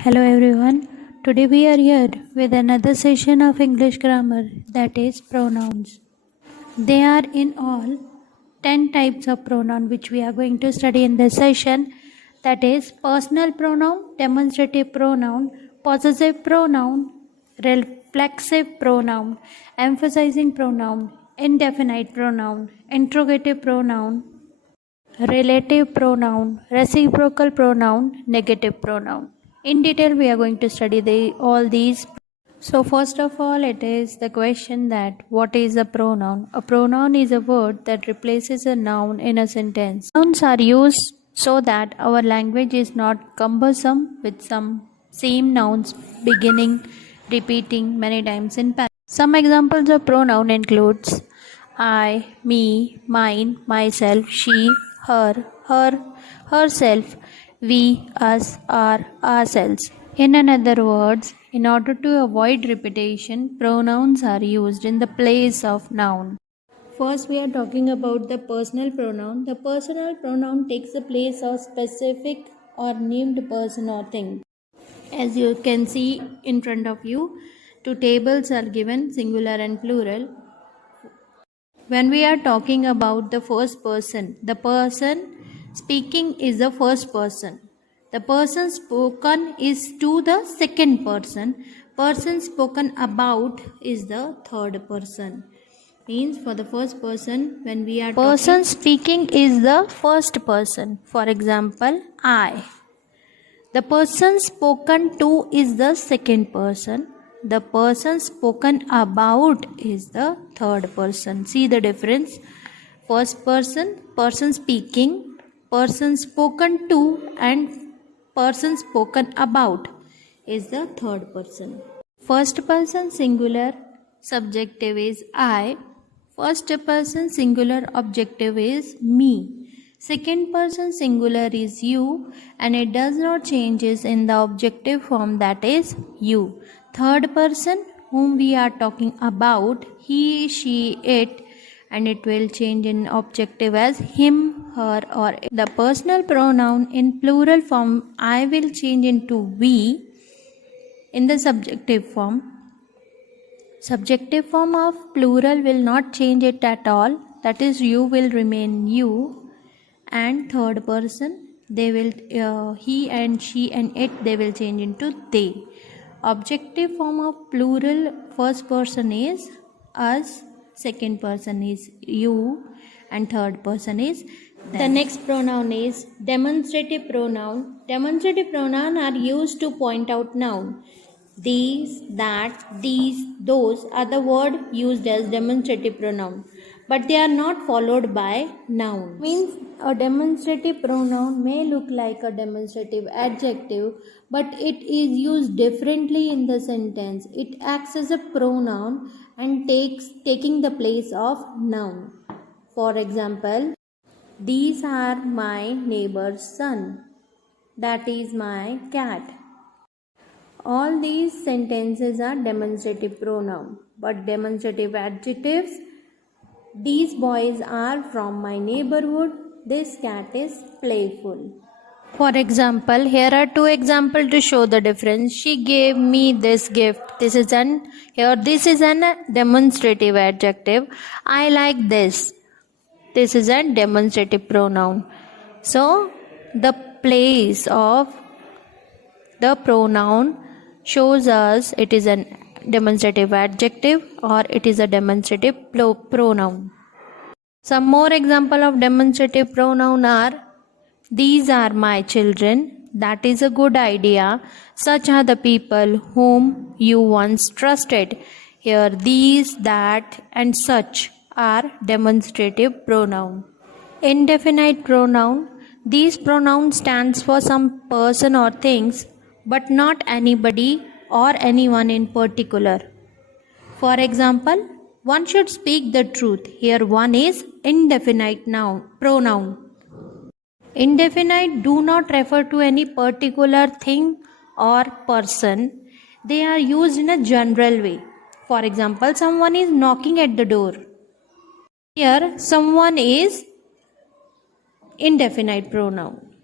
Hello everyone. Today we are here with another session of English grammar, that is pronouns. They are in all 10 types of pronoun which we are going to study in this session, that is personal pronoun, demonstrative pronoun, possessive pronoun, reflexive pronoun, emphasizing pronoun, indefinite pronoun, interrogative pronoun, relative pronoun, reciprocal pronoun, negative pronoun. In detail, we are going to study all these. So, first of all, it is the question that what is a pronoun? A pronoun is a word that replaces a noun in a sentence. Nouns are used so that our language is not cumbersome with some same nouns beginning repeating many times in paragraphs. Some examples of pronoun includes I, me, mine, myself, she, her, herself, we, us, ourselves. In other words, in order to avoid repetition, pronouns are used in the place of noun. First, we are talking about the personal pronoun. The personal pronoun takes the place of specific or named person or thing. As you can see in front of you, two tables are given, singular and plural. When we are talking about the first person, the person speaking is the first person. The person spoken is to the second person. Person spoken about is the third person. Means for the first person, when we are person speaking is the first person. For example, I. The person spoken to is the second person. The person spoken about is the third person. See the difference? First person, person speaking, person spoken to, and person spoken about is the third person. First person singular, subjective is I. First person singular, objective is me. Second person singular is you, and it does not changes in the objective form, that is you. Third person whom we are talking about, he, she, it, and it will change in objective as him, her, or it. The personal pronoun in plural form I will change into we. In the subjective form of plural will not change it at all, that is you will remain you. And third person, they will he and she and it, they will change into they. Objective form of plural, first person is us, second person is you, and third person is them. The next pronoun is demonstrative pronoun. Demonstrative pronoun are used to point out noun. These, that, these, those are the word used as demonstrative pronoun, but they are not followed by noun. Means a demonstrative pronoun may look like a demonstrative adjective, but it is used differently in the sentence. It acts as a pronoun and taking the place of noun. For example, these are my neighbor's son. That is my cat. All these sentences are demonstrative pronoun, but demonstrative adjectives, these boys are from my neighborhood, this cat is playful. For example, here are two examples to show the difference. She gave me this gift. This is an demonstrative adjective. I like this. This is a demonstrative pronoun. So, the place of the pronoun shows us it is a demonstrative adjective or it is a demonstrative pronoun. Some more example of demonstrative pronoun are these are my children. That is a good idea. Such are the people whom you once trusted. Here these, that, and such are demonstrative pronoun. Indefinite pronoun. These pronouns stands for some person or things, but not anybody or anyone in particular. For example, one should speak the truth. Here one is indefinite pronoun. Indefinite do not refer to any particular thing or person. They are used in a general way. For example, someone is knocking at the door. Here someone is indefinite pronoun.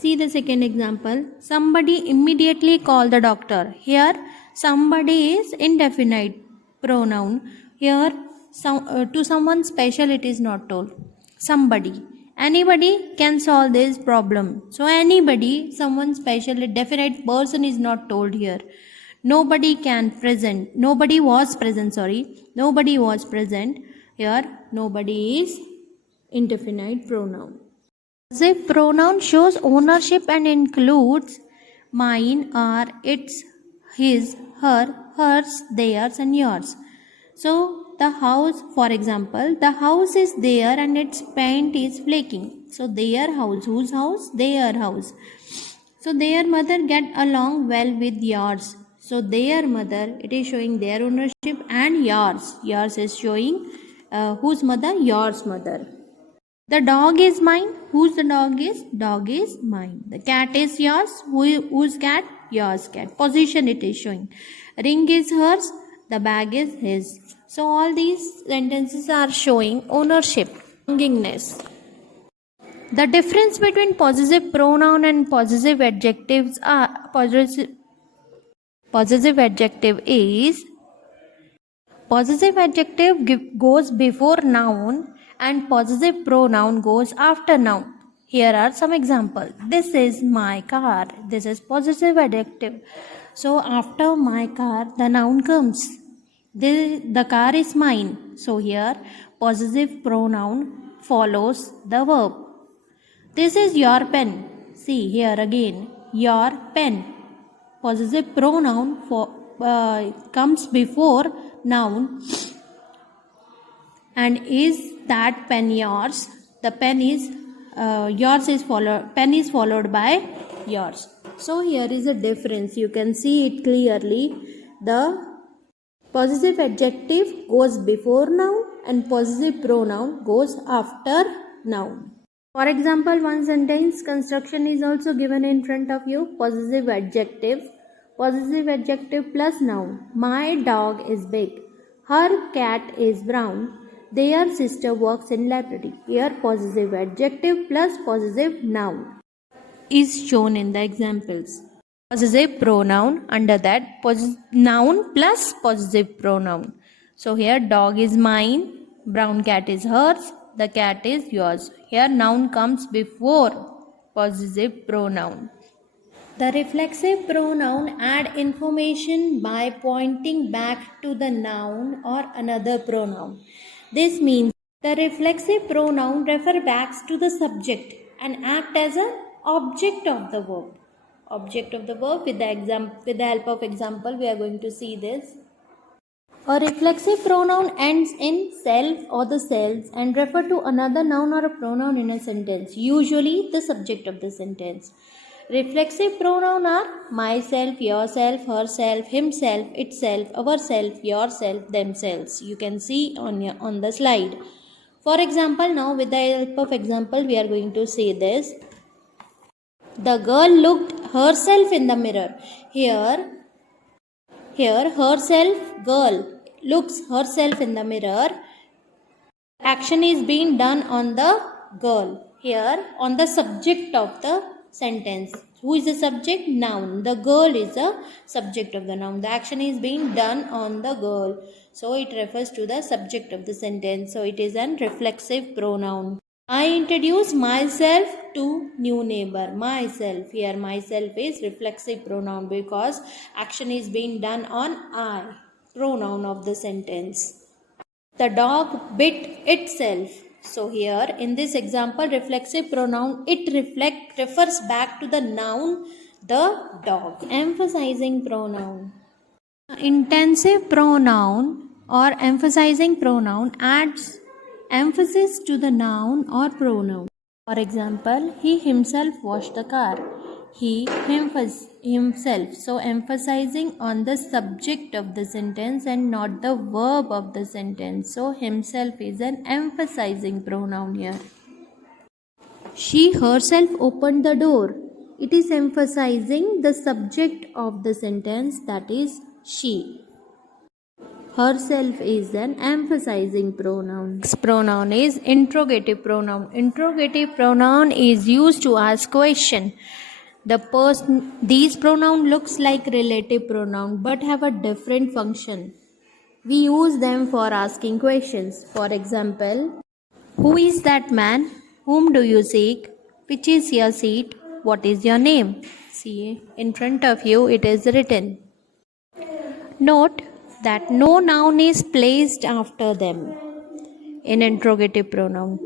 See the second example. Somebody immediately call the doctor. Here, somebody is indefinite pronoun. Here, to someone special it is not told. Somebody. Anybody can solve this problem. So anybody, someone special, a definite person is not told here. Nobody can present. Nobody was present, sorry. Nobody was present. Here, nobody is indefinite pronoun. Possessive pronoun shows ownership and includes mine, our, its, his, her, hers, theirs, and yours. So, the house, for example, the house is there and its paint is flaking. So, their house, whose house? Their house. So, their mother get along well with yours. So, their mother, it is showing their ownership, and yours. Yours is showing whose mother? Yours mother. The dog is mine. Whose the dog is? Dog is mine. The cat is yours. Whose cat? Yours cat. Position it is showing. Ring is hers. The bag is his. So all these sentences are showing ownership, belongingness. The difference between possessive pronoun and possessive adjectives are possessive adjective is possessive adjective goes before noun and possessive pronoun goes after noun. Here are some examples. This is my car. This is possessive adjective. So after my car, the noun comes. The car is mine. So here possessive pronoun follows the verb. This is your pen. See here again. Your pen. Possessive pronoun comes before noun. And is that pen yours? The pen is yours is followed. Pen is followed by yours. So here is a difference. You can see it clearly. The possessive adjective goes before noun and possessive pronoun goes after noun. For example, one sentence construction is also given in front of you. Possessive adjective plus noun. My dog is big. Her cat is brown. Their sister works in library. Here possessive adjective plus possessive noun is shown in the examples. Possessive pronoun, under that noun plus possessive pronoun. So here dog is mine, brown cat is hers, the cat is yours. Here noun comes before possessive pronoun. The reflexive pronoun add information by pointing back to the noun or another pronoun. This means the reflexive pronoun refer back to the subject and act as an object of the verb. Object of the verb with the help of example we are going to see this. A reflexive pronoun ends in self or the selves and refer to another noun or a pronoun in a sentence, usually the subject of the sentence. Reflexive pronoun are myself, yourself, herself, himself, itself, ourself, yourself, themselves. You can see on the slide. For example, now with the help of example, we are going to see this. The girl looked herself in the mirror. Here herself, girl, looks herself in the mirror. Action is being done on the girl. Here on the subject of the sentence. Who is the subject? Noun. The girl is the subject of the noun. The action is being done on the girl. So it refers to the subject of the sentence. So it is an reflexive pronoun. I introduce myself to new neighbor. Myself. Here myself is reflexive pronoun because action is being done on I. Pronoun of the sentence. The dog bit itself. So here in this example, reflexive pronoun, it refers back to the noun, the dog. Emphasizing pronoun. Intensive pronoun or emphasizing pronoun adds emphasis to the noun or pronoun. For example, he himself washed the car. He, himself. So emphasizing on the subject of the sentence and not the verb of the sentence. So himself is an emphasizing pronoun here. She herself opened the door. It is emphasizing the subject of the sentence, that is she. Herself is an emphasizing pronoun. Next pronoun is interrogative pronoun. Interrogative pronoun is used to ask question. These pronoun looks like relative pronoun but have a different function. We use them for asking questions. For example, who is that man? Whom do you seek? Which is your seat? What is your name? See, in front of you it is written. Note that no noun is placed after them in interrogative pronoun.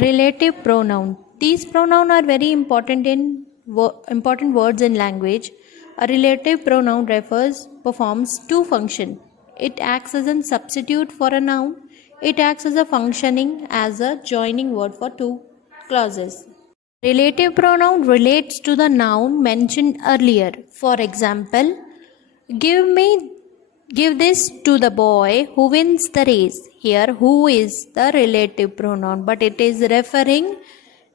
Relative pronoun. These pronouns are very important in important words in language. A relative pronoun performs two functions. It acts as a substitute for a noun. It acts as a functioning as a joining word for two clauses. Relative pronoun relates to the noun mentioned earlier. For example, give this to the boy who wins the race. Here, who is the relative pronoun, but it is referring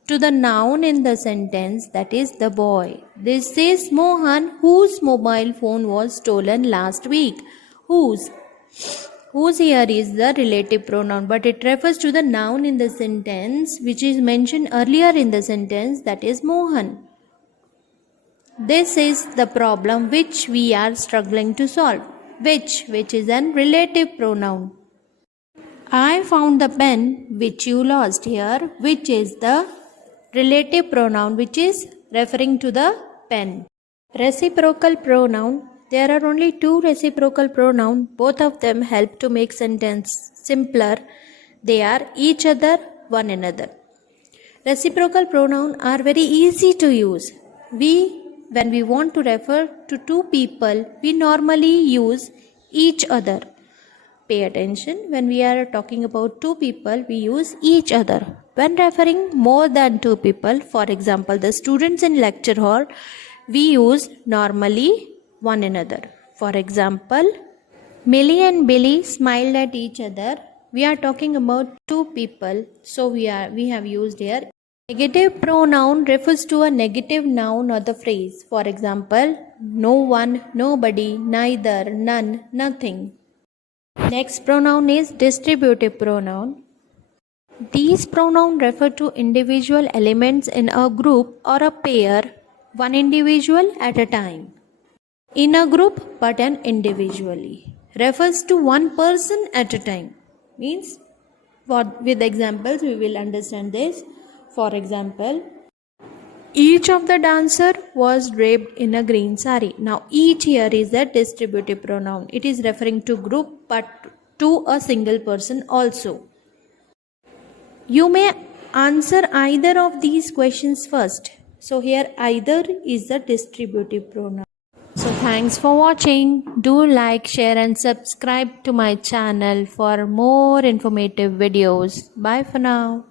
to the noun in the sentence, that is the boy. This is Mohan, whose mobile phone was stolen last week. Whose here is the relative pronoun, but it refers to the noun in the sentence which is mentioned earlier in the sentence, that is Mohan. This is the problem which we are struggling to solve. Which is a relative pronoun. I found the pen which you lost. Here, which is the relative pronoun which is referring to the pen. Reciprocal pronoun. There are only two reciprocal pronouns. Both of them help to make sentence simpler. They are each other, one another. Reciprocal pronouns are very easy to use. When we want to refer to two people, we normally use each other. Pay attention, when we are talking about two people, we use each other. When referring more than two people, for example, the students in lecture hall, we use normally one another. For example, Millie and Billy smiled at each other. We are talking about two people, so we have used here. Negative pronoun refers to a negative noun or the phrase. For example, no one, nobody, neither, none, nothing. Next pronoun is distributive pronoun. These pronouns refer to individual elements in a group or a pair, one individual at a time. In a group but an individually. Refers to one person at a time. Means, with examples we will understand this. For example, each of the dancer was draped in a green sari. Now, each here is a distributive pronoun. It is referring to group but to a single person also. You may answer either of these questions first. So, here either is the distributive pronoun. So, thanks for watching. Do like, share and subscribe to my channel for more informative videos. Bye for now.